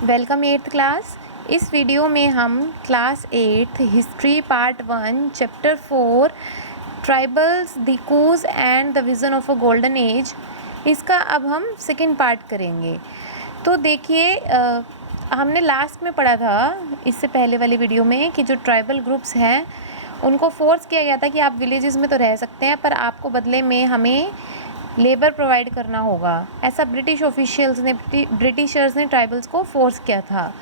Welcome eighth class. इस video में हम class 8 history part 1 chapter 4 tribals the कूज and the vision of a golden age, इसका अब हम सेकंड पार्ट करेंगे। तो देखिए, हमने लास्ट में पढ़ा था इससे पहले वाली वीडियो में कि जो ट्राइबल ग्रुप्स हैं उनको फोर्स किया गया था कि आप विलेजेस में तो रह सकते हैं पर आपको बदले में हमें लेबर प्रोवाइड करना होगा। ऐसा ब्रिटिशर्स ने ट्राइबल्स को फोर्स किया था।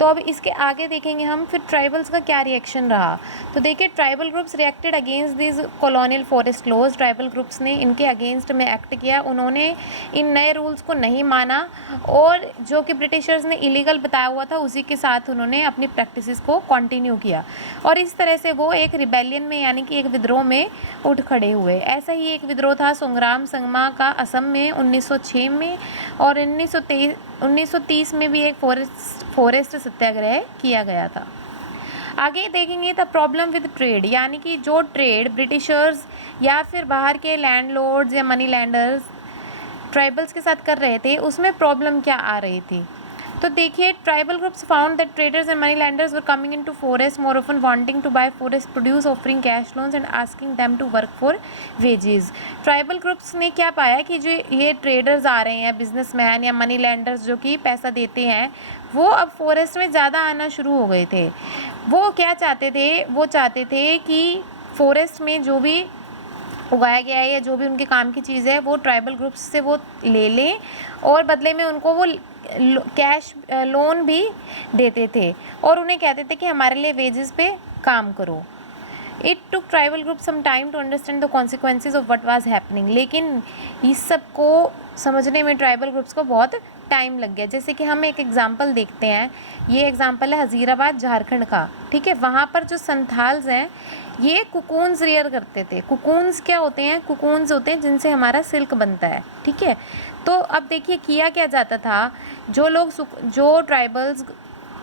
तो अब इसके आगे देखेंगे हम फिर ट्राइबल्स का क्या रिएक्शन रहा। तो देखिए, tribal groups reacted against this colonial forest laws. Tribal groups ने इनके अगेंस्ट में एक्ट किया, उन्होंने इन नए रूल्स को नहीं माना और जो कि ब्रिटिशर्स ने इलीगल बताया हुआ था उसी के साथ उन्होंने अपनी प्रैक्टिसेस को कंटिन्यू किया और इस तरह से वो एक रिबेलियन में यानी कि एक विद्रोह में उठ खड़े हुए। ऐसा ही एक विद्रोह था संग्राम संगमा का असम में 1906 में और 1930 में भी एक फॉरेस्ट सत्याग्रह किया गया था। आगे देखेंगे द प्रॉब्लम विद ट्रेड, यानी कि जो ट्रेड ब्रिटिशर्स या फिर बाहर के लैंडलॉर्ड्स या मनी लैंडर्स ट्राइबल्स के साथ कर रहे थे उसमें प्रॉब्लम क्या आ रही थी। तो देखिए, tribal groups found that traders and money lenders were coming into forest more often wanting to buy forest produce, offering cash loans and asking them to work for wages. Tribal groups ने क्या पाया कि जो ये traders आ रहे हैं, businessman या money landers जो कि पैसा देते हैं, वो अब फॉरेस्ट में ज़्यादा आना शुरू हो गए थे। वो क्या चाहते थे, वो चाहते थे कि फॉरेस्ट में जो भी उगाया गया है या जो भी उनके काम की चीज़ है वो ट्राइबल ग्रुप्स से वो ले लें और बदले में उनको वो कैश लोन भी देते थे और उन्हें कहते थे कि हमारे लिए वेजेस पे काम करो। It took tribal group some time to understand the consequences of what was happening, लेकिन इस सब को समझने में ट्राइबल ग्रुप्स को बहुत टाइम लग गया। जैसे कि हम एक एग्जांपल देखते हैं, ये एग्जांपल है हज़ीराबाद झारखंड का। ठीक है, वहाँ पर जो संथाल्स हैं ये कुकून्स रियर करते थे। कुकून्स क्या होते हैं? कुकून्स होते हैं जिनसे हमारा सिल्क बनता है। ठीक है, तो अब देखिए किया क्या जाता था, जो ट्राइबल्स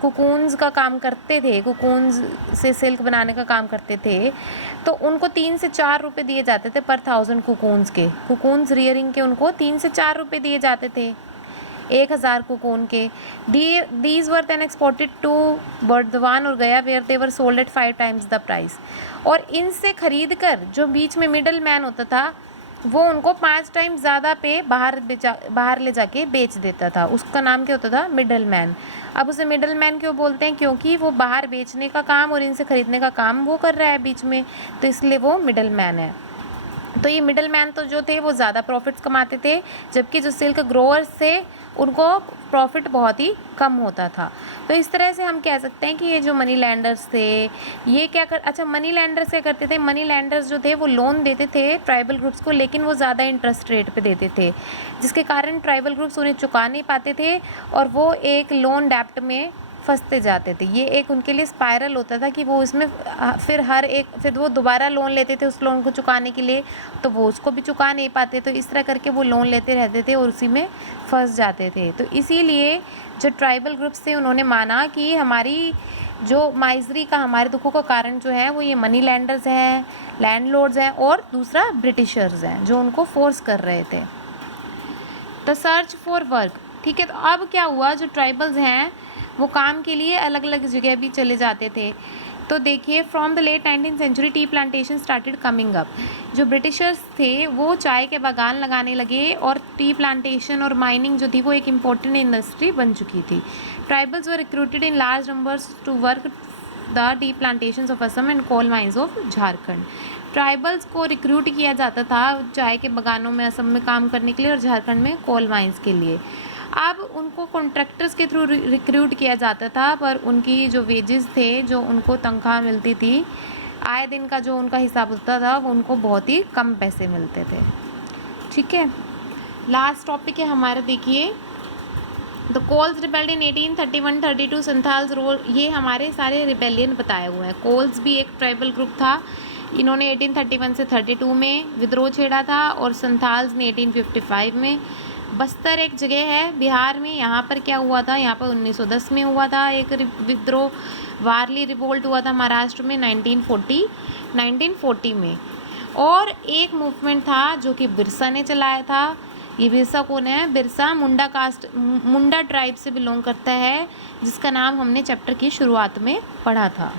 कुकून्स का काम करते थे, कुकून्स से सिल्क बनाने का काम करते थे, तो उनको 3 से 4 रुपये दिए जाते थे पर 1000 कुकून्स के। कुकून्स रियरिंग के उनको 3 से 4 रुपये दिए जाते थे 1000 कुकून के। These were then exported to Burdwan और Gaya where they were sold at 5 times the price. और इनसे खरीद कर जो बीच में मिडल मैन होता था वो उनको 5 टाइम ज़्यादा पे बाहर ले जाके बेच देता था। उसका नाम क्या होता था? Middle man. अब उसे मिडल मैन क्यों बोलते हैं? क्योंकि वो बाहर बेचने का काम और इनसे ख़रीदने का काम वो कर रहा है बीच में, तो इसलिए वो मिडल मैन है। तो ये मिडल मैन तो जो थे वो ज़्यादा प्रॉफिट्स कमाते थे, जबकि जो सिल्क ग्रोअर्स थे उनको प्रॉफिट बहुत ही कम होता था। तो इस तरह से हम कह सकते हैं कि ये जो मनी लैंडर्स थे ये मनी लैंडर्स क्या करते थे? मनी लैंडर्स जो थे वो लोन देते थे ट्राइबल ग्रुप्स को, लेकिन वो ज़्यादा इंटरेस्ट रेट पे देते थे, जिसके कारण ट्राइबल ग्रुप्स उन्हें चुका नहीं पाते थे और वो एक लोन डेप्ट में फंसते जाते थे। ये एक उनके लिए स्पाइरल होता था कि वो इसमें फिर वो दोबारा लोन लेते थे उस लोन को चुकाने के लिए, तो वो उसको भी चुका नहीं पाते, तो इस तरह करके वो लोन लेते रहते थे और उसी में फंस जाते थे। तो इसीलिए जो ट्राइबल ग्रुप्स थे उन्होंने माना कि हमारी जो माइजरी का, हमारे दुखों का कारण जो है वो ये मनी लैंडर्स हैं, लैंडलॉर्ड्स हैं और दूसरा ब्रिटिशर्स हैं जो उनको फोर्स कर रहे थे। The search for work. ठीक है, तो अब क्या हुआ, जो ट्राइबल्स हैं वो काम के लिए अलग अलग जगह भी चले जाते थे। तो देखिए, from the late 19th century tea plantation started coming up. जो ब्रिटिशर्स थे वो चाय के बागान लगाने लगे और टी प्लांटेशन और माइनिंग जो थी वो एक इम्पोर्टेंट इंडस्ट्री बन चुकी थी। Tribals were recruited in large numbers to work the tea plantations of Assam and coal mines of Jharkhand. Tribals को रिक्रूट किया जाता था चाय के बागानों में असम में काम करने के लिए और झारखंड में कोल माइंस के लिए। अब उनको कॉन्ट्रैक्टर्स के थ्रू रिक्रूट किया जाता था, पर उनकी जो वेजेस थे, जो उनको तनख्वाह मिलती थी, आए दिन का जो उनका हिसाब होता था वो उनको बहुत ही कम पैसे मिलते थे। ठीक है, लास्ट टॉपिक है हमारा, देखिए the Kols rebelled in 1831-32 Santhals role. ये हमारे सारे रिबेलियन बताए हुए हैं। कोल्स भी एक ट्राइबल ग्रुप था, इन्होंने 1831 से 32 में विद्रोह छेड़ा था और संथाल्स ने 1855 में। बस्तर एक जगह है बिहार में, यहाँ पर क्या हुआ था, यहाँ पर 1910 में हुआ था एक विद्रोह। वारली रिवोल्ट हुआ था महाराष्ट्र में 1940 में। और एक मूवमेंट था जो कि बिरसा ने चलाया था, ये बिरसा कौन है? बिरसा मुंडा ट्राइब से बिलोंग करता है, जिसका नाम हमने चैप्टर की शुरुआत में पढ़ा था।